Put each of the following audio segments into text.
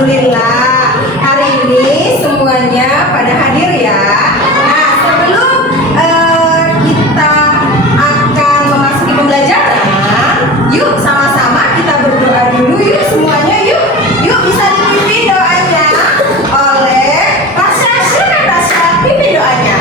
Alhamdulillah, hari ini semuanya pada hadir ya. Nah, sebelum kita akan memasuki pembelajaran, yuk sama-sama kita berdoa dulu yuk semuanya yuk. Yuk bisa dipimpin doanya oleh Tasya. Silakan Tasya, pimpin doanya.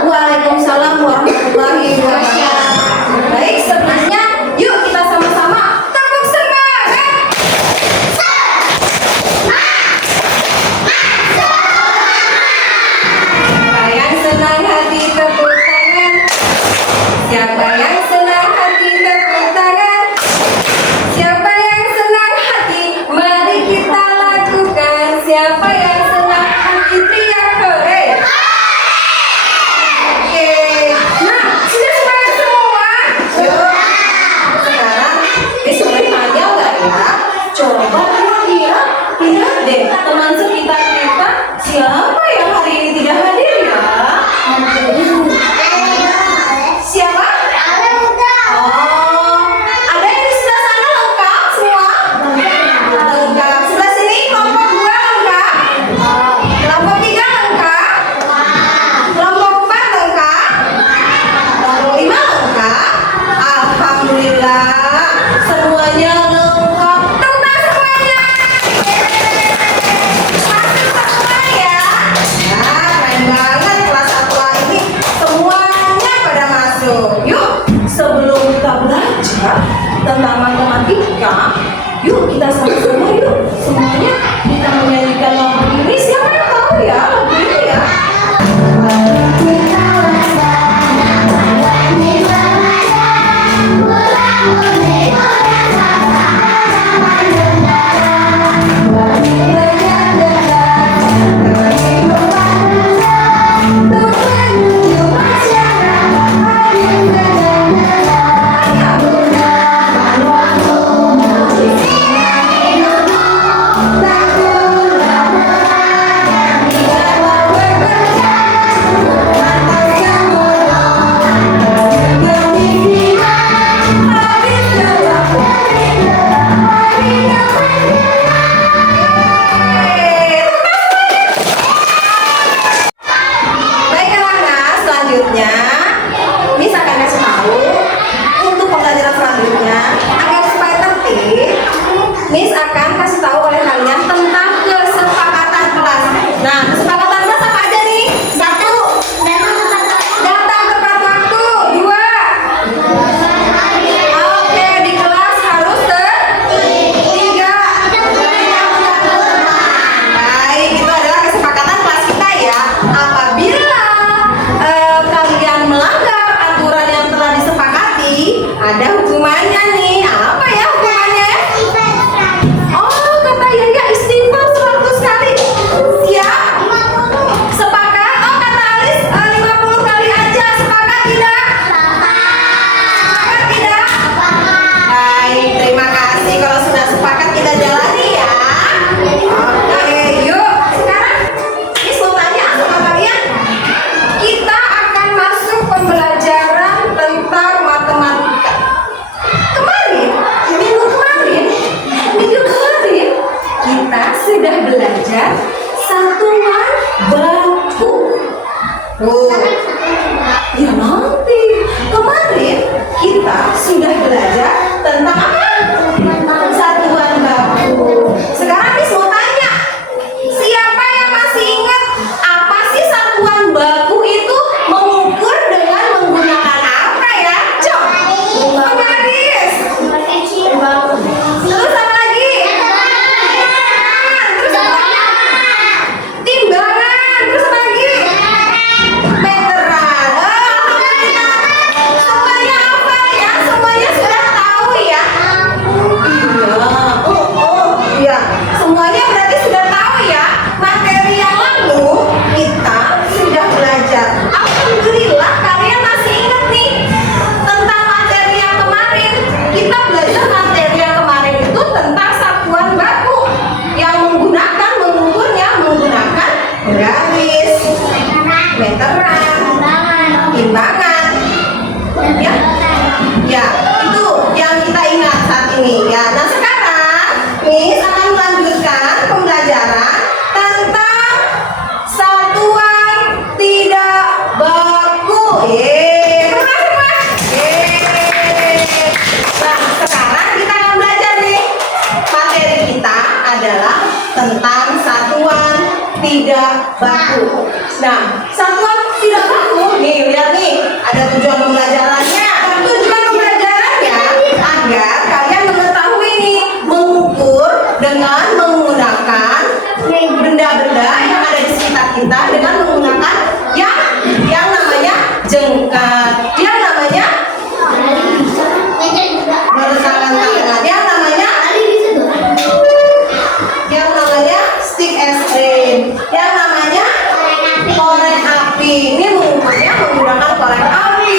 Waalaikumsalam warahmatullahi wabarakatuh. Baik, sebelumnya yuk kita sama-sama tepuk semangat. Siapa yang senang hati tepuk tangan? Siapa yang senang hati tepuk tangan? Siapa yang senang hati? Mari kita lakukan. Siapa yang senang hati teriak hore. Coba kira-kira lihat deh teman sekitar kita siapa yang hari ini tidak hadir ya? Siapa? Oh, ada yang di sebelah sana lengkap semua? Lengkap. Sebelah sini kelompok 2 lengkap? Kelompok 3 lengkap? Kelompok 4 lengkap? Kelompok 5 lengkap? Alhamdulillah semuanya lengkap. Sebelum kita belajar tentang matematika, yuk kita sama-sama yuk semuanya kita menyanyikan lagu ini. Siapa yang tahu ya lagu ini ya? Bye. kita belajar materi yang kemarin itu tentang satuan baku yang menggunakan mengukurnya menggunakan garis, meteran, timbangan. Ya, ya itu yang kita ingat saat ini. Ya, nah sekarang Miss akan melanjutkan pembelajaran tentang satuan tidak baku. Nah, sekarang kita akan belajar nih. Materi kita adalah tentang satuan tidak baku. Nah, satuan tidak baku nih, lihat nih, ada tujuan pembelajarannya. Tujuan pembelajarannya agar kalian mengetahui nih mengukur dengan menggunakan benda-benda yang ada di sekitar kita dengan menggunakan yang namanya jengkar, yang namanya meletakkan tangan, yang namanya stick es krim, yang namanya korek api. Ini mengukurnya menggunakan korek api.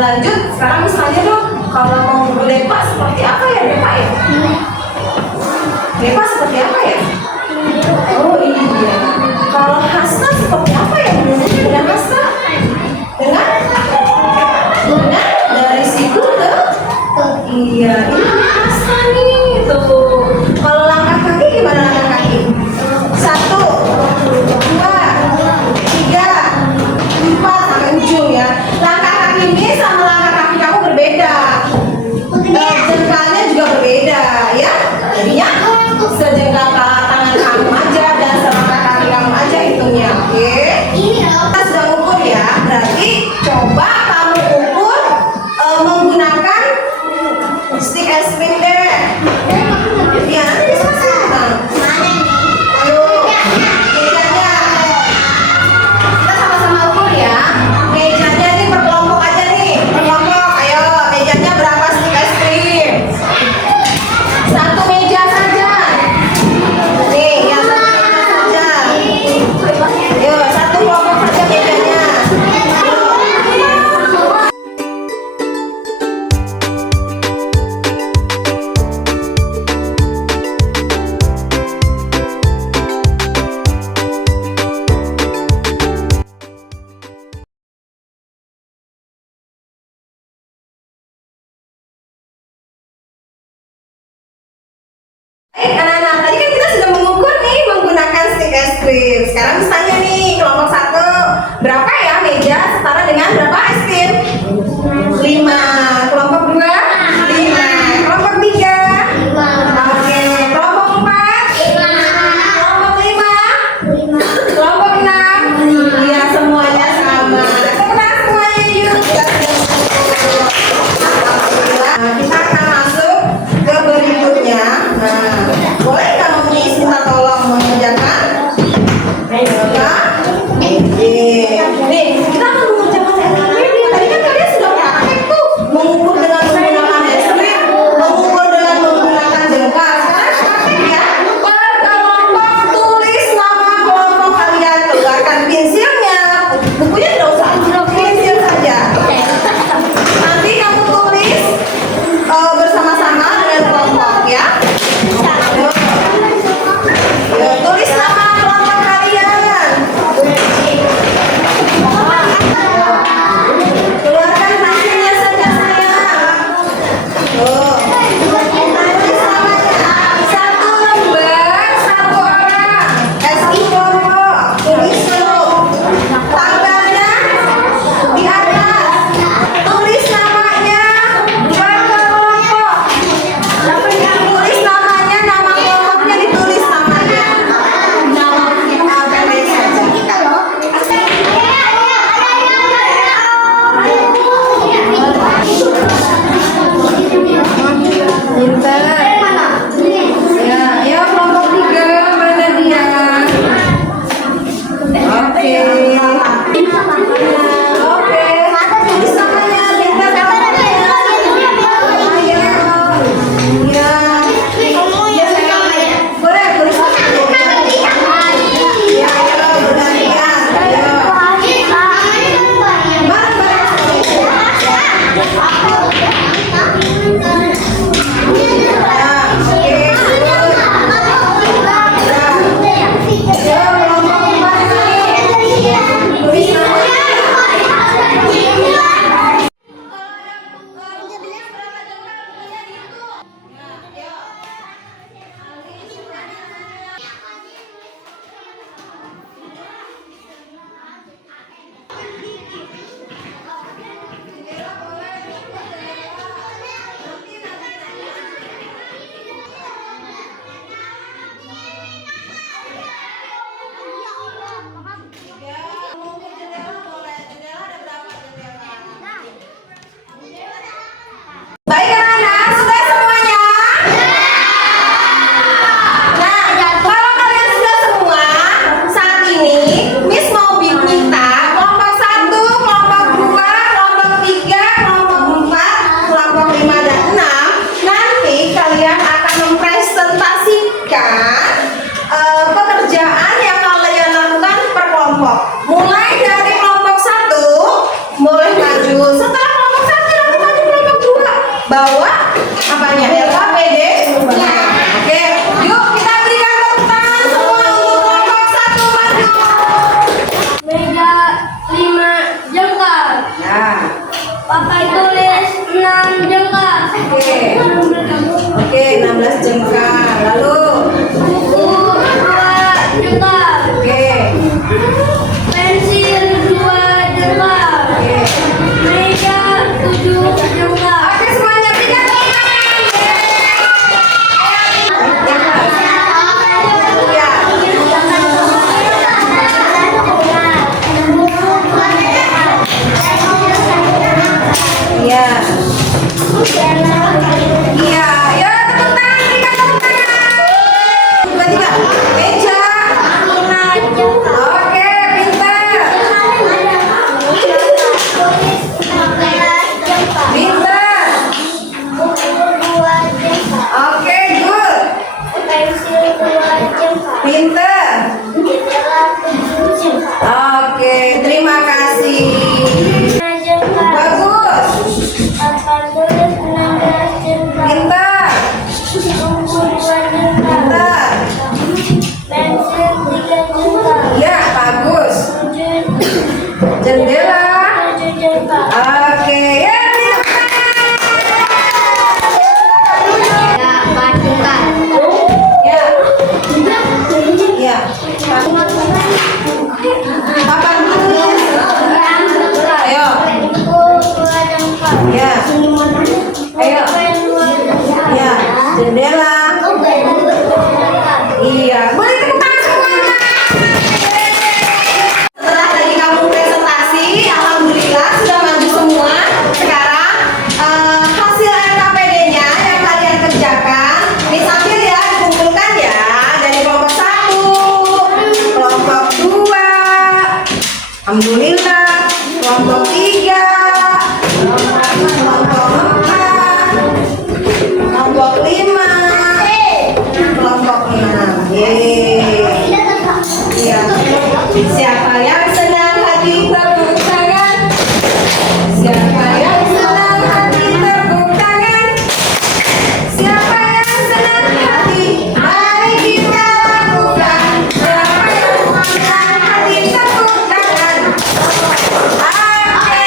lanjut. Sekarang misalnya dong, kalau mau Depa seperti apa ya Depa ya? Depa seperti apa ya? Oh iya. Kalau Hasa seperti apa ya? Dengan Hasa? Dengan dari situ ke? Iya, ini Hasa nih tuh. Kalau langkah kaki gimana langkah kaki? 1, 2, 3, 4 sampai ujung ya. Langkah kaki ini sama langkah kaki kamu berbeda. Jengkalnya juga berbeda ya. Jadinya sejengkal tangan kamu aja dan selangkah kaki kamu aja hitungnya. Oke. Kita sudah ukur ya. Berarti coba kamu ukur menggunakan stick es krim deh. Ya, nanti bisa pasang. Ayo, mejanya. Kita sama-sama ukur ya. Mejanya ini per kelompok aja nih. Per kelompok. Ayo, mejanya berapa stick es krim? Satu meja saja. Nih, ya satu meja saja. Ayo, satu kelompok saja mejanya. Anak-anak, tadi kan kita sudah mengukur nih menggunakan stick es krim. Sekarang misalnya nih, kelompok 1 berapa ya meja setara dengan berapa es krim? 5. Kelompok 2 5. Kelompok 3 oke. Kelompok 4 kelompok 5 kelompok 6 iya, semuanya sama. Sebentar semuanya yuk. Nah, kita akan masuk ke berikutnya. Nah, boleh kamu minta tolong mengerjakan? Coba. Nih, kita akan mengerjakan elemen Betul. Setelah kelompok satu, langsung maju kelompok dua. Bawa apanya? LKPD. Oke, yuk kita berikan tepuk tangan semua untuk kelompok satu maju. Meja 5 jengkal. Ya. Papan tulis 6 jengkal. Oke. Oke, 16 jengkal. Lalu, Buku 2 jengkal. oke. Pensil 2 jengkal. Oke. Meja 7 jengkal. Oke, semuanya berikan tepuk tangan. Ya. Iya. Iya, ya tepuk tangan, berikan tepuk tangan. Tiga, meja. Oke, pintar. Pintar. Oke, good. Pintar. Oke, terima kasih. Bagus. Pintar. Pintar. Ya, bagus. Jendela. Oke, ya. Ya. Ya. Papan tulis. Ayo. Ya. Ayo. Ya. Jendela. Iya. Boleh tepuk tangan semuanya. Setelah tadi kamu presentasi, alhamdulillah sudah maju semua. Sekarang hasil LKPD-nya yang kalian kerjakan, ini sambil ya dikumpulkan ya dari kelompok 1, kelompok 2, alhamdulillah, kelompok 3, kelompok 4, kelompok 5, kelompok 6. Yeay. Iya. Siapa yang senang hati tepuk tangan? Siapa yang senang hati tepuk tangan? Siapa yang senang hati? Mari kita lakukan. Siapa yang senang hati tepuk tangan? Oke.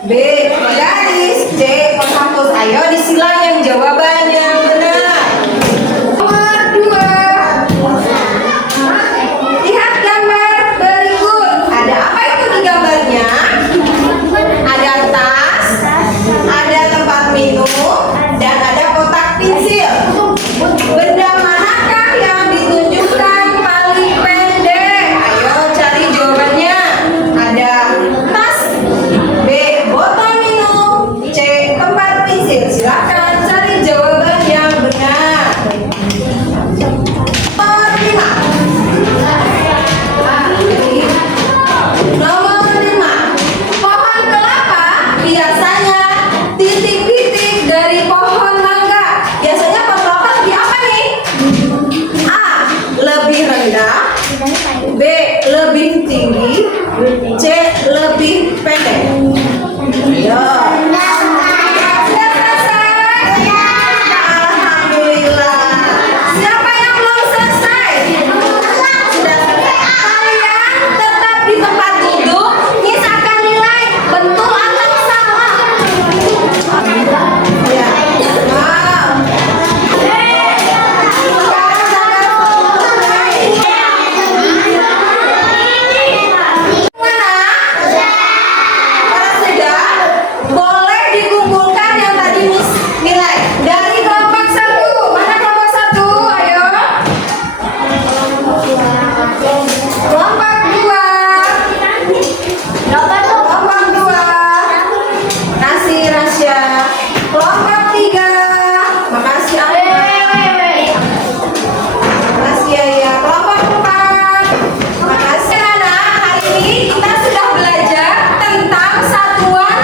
B. Garis. C. Penghapus. Ayo disilang yang jawabannya benar. Nomor 2. Lihat gambar berikut. Ada apa itu di gambarnya? Ada tas, ada tempat minum, dan ada kotak pensil. Benda manakah yang ditunjukkan paling pendek? Ayo cari jawabannya. Ada tas, B. botol minum, C. tempat pensil. Silakan cari jawaban yang benar. Nomor 5. Nomor 5. Pohon kelapa biasanya titik-titik dari pohon mangga. Biasanya pohon kelapa lebih apa nih? A. Lebih rendah, B. lebih tinggi, C. lebih pendek. Ayo. Sudah selesai? Alhamdulillah. Siapa yang belum selesai? Sudah selesai. Kalian tetap di tempat duduk. Miss akan nilai betul atau salah. Ya. Wow. Mana? Para sudah boleh dikumpulkan yang tadi Miss nilai dari kelompok 1. Mana kelompok 1? Ayo. Kelompok 2. Kelompok 2. Kasih Rasya. Kelompok 3. Makasih Ahmad. Makasih Yaya. Kelompok 4. Makasih Nana. Hari ini kita sudah belajar tentang satuan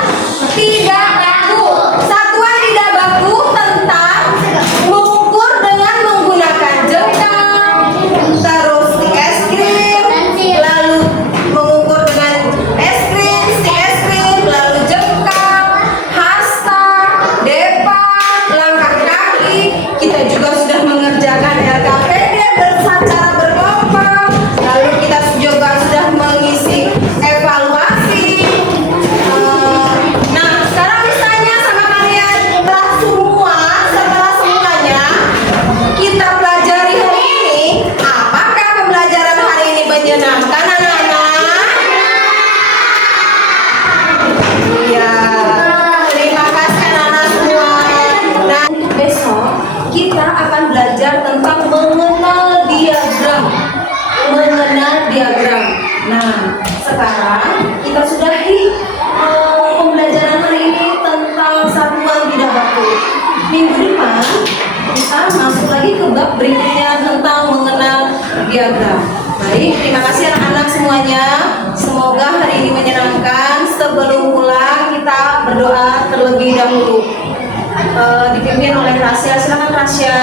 tidak baku. Satuan tidak baku tentang mengukur dengan menggunakan jengkal, terus stick es krim, lalu mengukur dengan es krim, stick es krim, lalu jengkal, hasta, depak, langkah kaki. Kita juga sudah mengerjakan LKPD secara berkelompok. Lalu kita juga sudah mengisi evaluasi. Nah, sekarang misalnya sama kalian setelah semuanya kita pelajari hari ini, apakah pembelajaran hari ini menyenangkan anak-anak? Iya. Terima kasih anak-anak semua. Nah, besok kita akan belajar tentang mengenal diagram. Mengenal diagram. Nah, sekarang kita sudahi pembelajaran hari ini tentang satuan tidak baku. Minggu depan kita masuk lagi ke bab berikutnya tentang mengenal diagram. Baik, terima kasih anak-anak semuanya. Semoga hari ini menyenangkan. Sebelum pulang kita berdoa terlebih dahulu. Dipimpin oleh Rasya. Silakan Rasya.